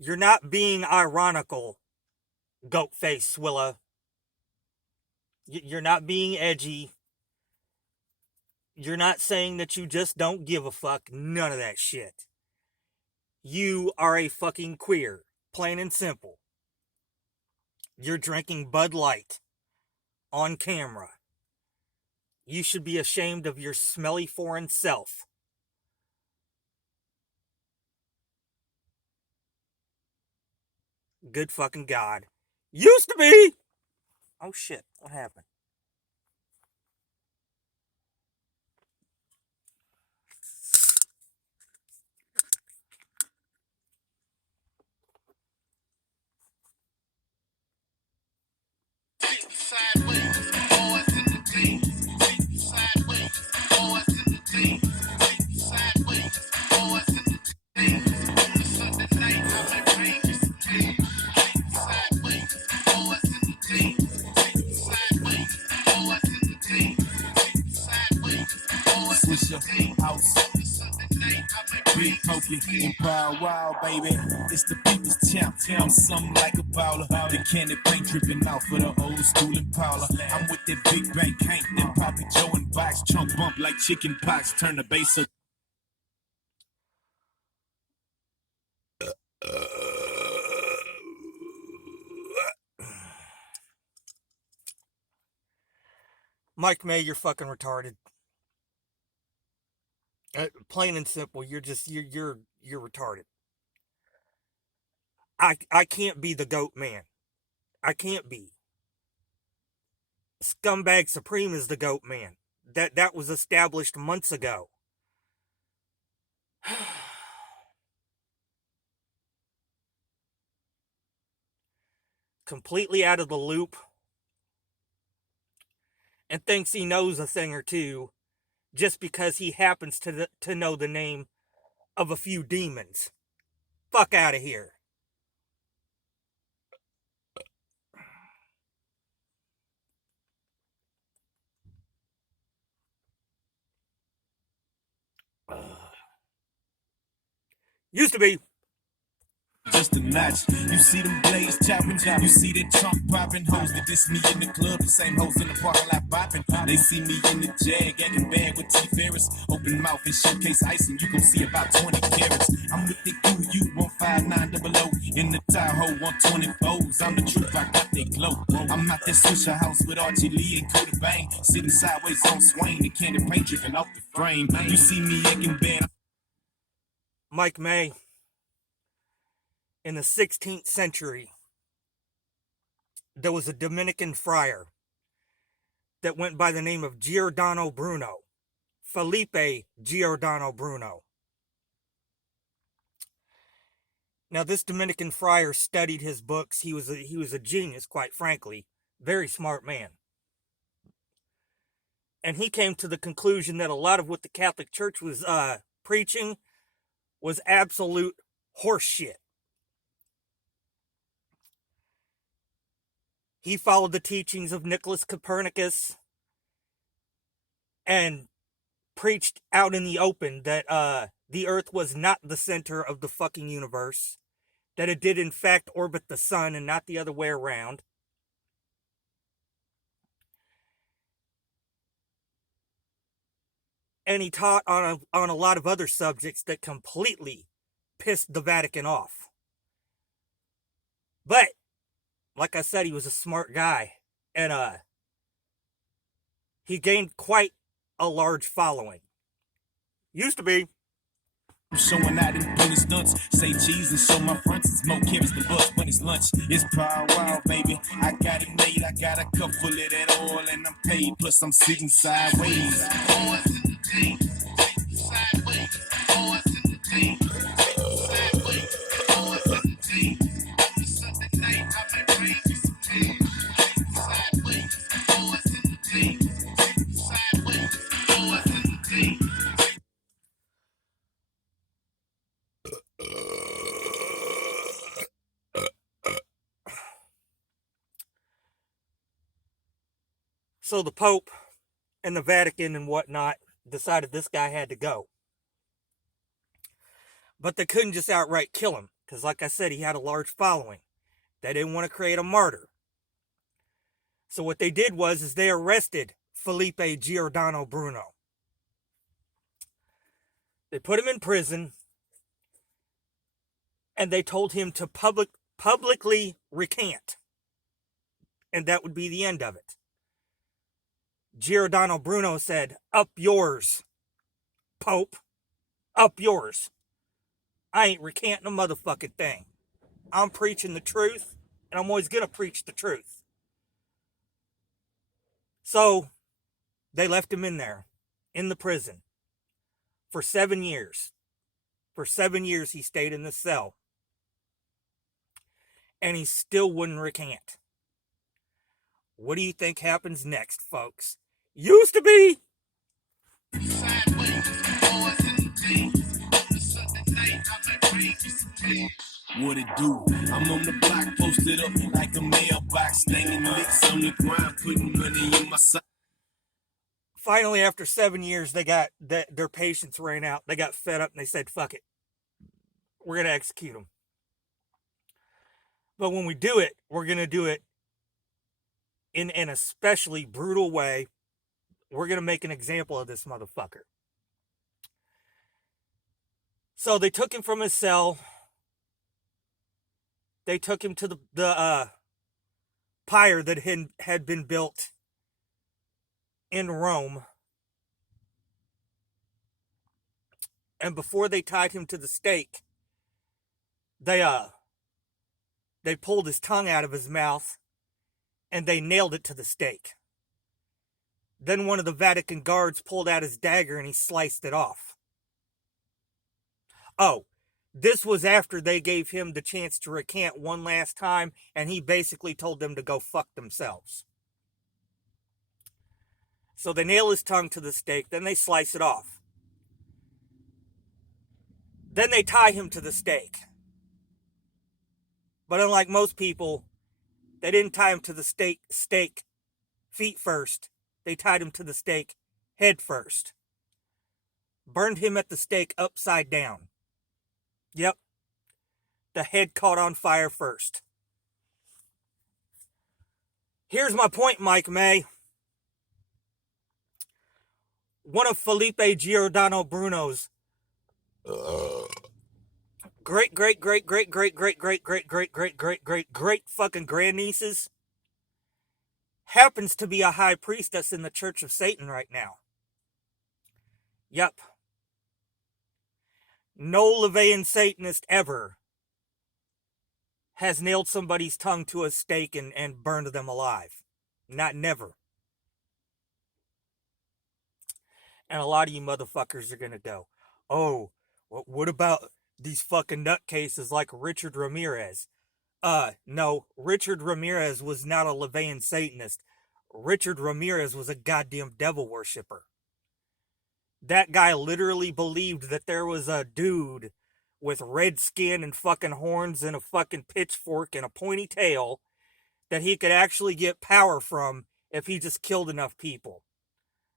You're not being ironical, goat face Swilla. You're not being edgy. You're not saying that you just don't give a fuck. None of that shit. You are a fucking queer. Plain and simple. You're drinking Bud Light on camera. You should be ashamed of your smelly foreign self. Good fucking God. Used to be! Oh shit, what happened? Swisher, house, big pokey, Empire Wild, baby. It's the people's champ. I'm something like a bowler. The candy paint dripping out for the old school Impala. I'm with that big bank Hank, that Poppy Joe and Box trunk bump like chicken pox. Turn the bass up. Mike May, you're fucking retarded. Plain and simple, you're retarded. I can't be the goat man. I can't be. Scumbag Supreme is the goat man. That was established months ago. Completely out of the loop. And thinks he knows a thing or two just because he happens to know the name of a few demons. Fuck out of here. Used to be. Just a notch. You see them blades chopping, you see that trunk popping. Hoes that diss me in the club, the same hoes in the parking lot bopping. They see me in the Jag, acting bad with T Ferris. Open mouth and showcase ice, and you gon' see about 20 carats. I'm with the UU 15900 in the Tahoe 124s. I'm the truth, I got that glow. I'm out that Swisher house with Archie Lee and Coda Bang, sitting sideways on Swain, the candy paint dripping off the frame. You see me acting bad. Mike May. In the 16th century, there was a Dominican friar that went by the name of Giordano Bruno. Felipe Giordano Bruno. Now, this Dominican friar studied his books. He was a genius, quite frankly. Very smart man. And he came to the conclusion that a lot of what the Catholic Church was preaching was absolute horseshit. He followed the teachings of Nicholas Copernicus and preached out in the open that the Earth was not the center of the fucking universe, that it did in fact orbit the sun and not the other way around. And he taught on a lot of other subjects that completely pissed the Vatican off. But like I said, he was a smart guy, and he gained quite a large following. Used to be. I'm showing out in doing stunts. Say cheese and show my fronts. It's more carrots than bus when it's lunch. It's Power Wild, baby. I got it made. I got a cup full of that oil and I'm paid. Plus I'm sitting sideways. So the Pope and the Vatican and whatnot decided this guy had to go. But they couldn't just outright kill him. Because like I said, he had a large following. They didn't want to create a martyr. So what they did was they arrested Felipe Giordano Bruno. They put him in prison, and they told him to publicly recant. And that would be the end of it. Giordano Bruno said, "Up yours, Pope. Up yours. I ain't recanting a motherfucking thing. I'm preaching the truth, and I'm always going to preach the truth." So they left him in there, in the prison, for 7 years. For 7 years he stayed in the cell. And he still wouldn't recant. What do you think happens next, folks? Used to be. What it do? I'm on the block, posted up like a mailbox, slanging licks on the ground, putting money in my sock. Finally, after 7 years, they got their patience ran out. They got fed up and they said, "Fuck it. We're going to execute him. But when we do it, we're going to do it in an especially brutal way. We're going to make an example of this motherfucker." So they took him from his cell. They took him to the pyre that had been built in Rome. And before they tied him to the stake, they pulled his tongue out of his mouth and they nailed it to the stake. Then one of the Vatican guards pulled out his dagger and he sliced it off. Oh, this was after they gave him the chance to recant one last time, and he basically told them to go fuck themselves. So they nail his tongue to the stake, then they slice it off. Then they tie him to the stake. But unlike most people, they didn't tie him to the stake feet first. They tied him to the stake head first. Burned him at the stake upside down. Yep. The head caught on fire first. Here's my point, Mike May. One of Felipe Giordano Bruno's great fucking grandnieces happens to be a high priestess in the Church of Satan right now. Yep. No LaVeyan Satanist ever has nailed somebody's tongue to a stake and burned them alive. Never. And a lot of you motherfuckers are gonna go, "Oh, what about these fucking nutcases like Richard Ramirez?" No, Richard Ramirez was not a LaVeyan Satanist. Richard Ramirez was a goddamn devil worshiper. That guy literally believed that there was a dude with red skin and fucking horns and a fucking pitchfork and a pointy tail that he could actually get power from if he just killed enough people.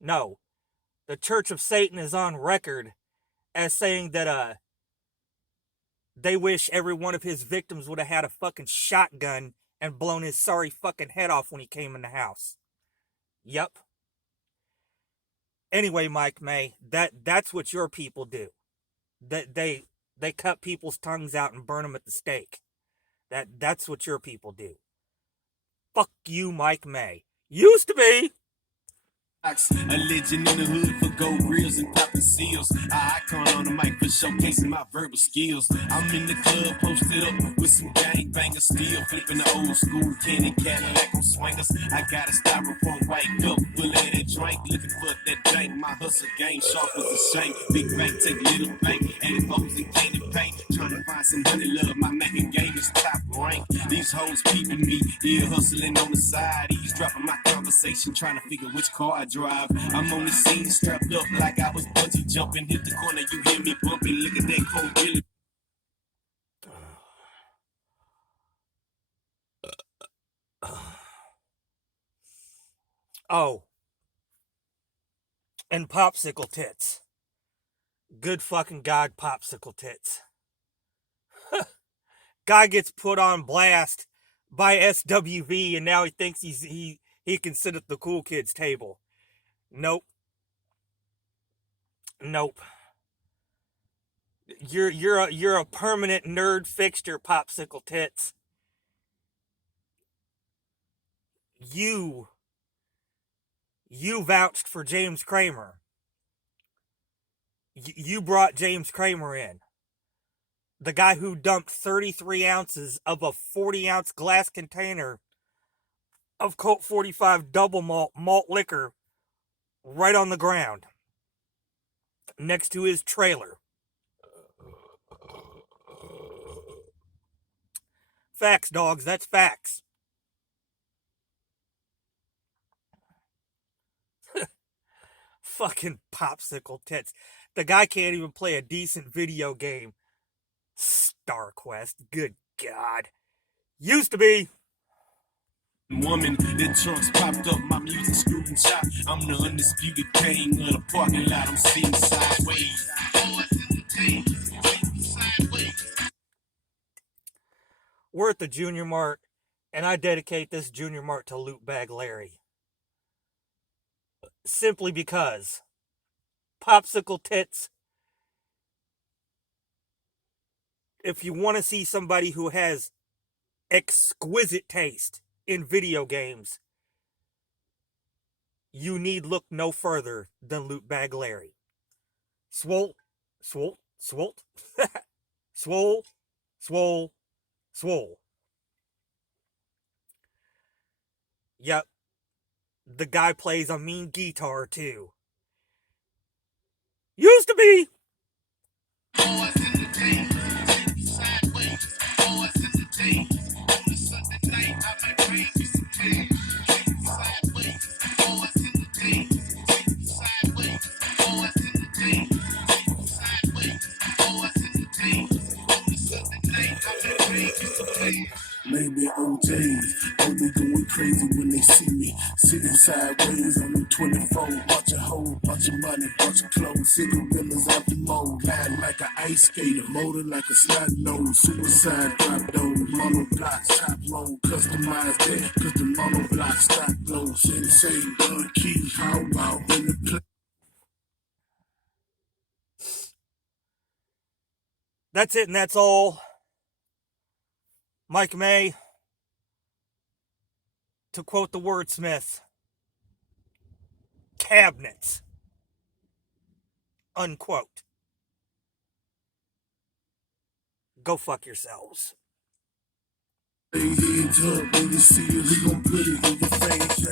No. The Church of Satan is on record as saying that they wish every one of his victims would have had a fucking shotgun and blown his sorry fucking head off when he came in the house. Yep. Anyway, Mike May, that's what your people do. They cut people's tongues out and burn them at the stake. That's what your people do. Fuck you, Mike May. Used to be. A legend in the hood for gold grills and popping seals. An icon on the mic for showcasing my verbal skills. I'm in the club posted up with some gangbanger steel, flipping the old school candy Cadillac on swingers. I got a styrofoam white cup full of that drink, looking for that drink. My hustle game sharp as a shank. Big bank take little bank, 84s and candy paint. Trying to find some honey love. My making game is top rank. These hoes peeping me, ear hustling on the side, eavesdropping my conversation, trying to figure which car I drive. I'm on the scene strapped up like I was bungee jumping. Hit the corner, you hear me bumping. Look at that cold Billy. Oh. And popsicle tits. Good fucking God, popsicle tits. Guy gets put on blast by SWV, and now he thinks he can sit at the cool kids table. Nope. You're a permanent nerd fixture, Popsicle Tits. You vouched for James Kramer. You brought James Kramer in. The guy who dumped 33 ounces of a 40-ounce glass container of Colt 45 double malt liquor right on the ground next to his trailer. Facts, dogs. That's facts. Fucking Popsicle Tits. The guy can't even play a decent video game. StarQuest. Good God. Used to be. Woman, the trunks popped up, my music screwed and shot. I'm the undisputed king of the parking lot. I'm seeing sideways. We're at the Junior Mart, and I dedicate this Junior Mart to Loot Bag Larry. Simply because Popsicle Tits, if you want to see somebody who has exquisite taste in video games, you need look no further than Loot Bag Larry. Swole. Yep. The guy plays a mean guitar too. Used to be. Maybe OJs, only going crazy when they see me sitting sideways on the 24. Watch a whole bunch of money, bunch of clothes, cigarillas out the mold, lying like an ice skater, motor like a slide nose, suicide drop those, mono blocks, top roll, customized that, cause the mono block stock low, sensei, gun key, how out in the play. That's it, and that's all. Mike May, to quote the wordsmith, cabinets, unquote. Go fuck yourselves. Heads up, when you see it, we gon' put it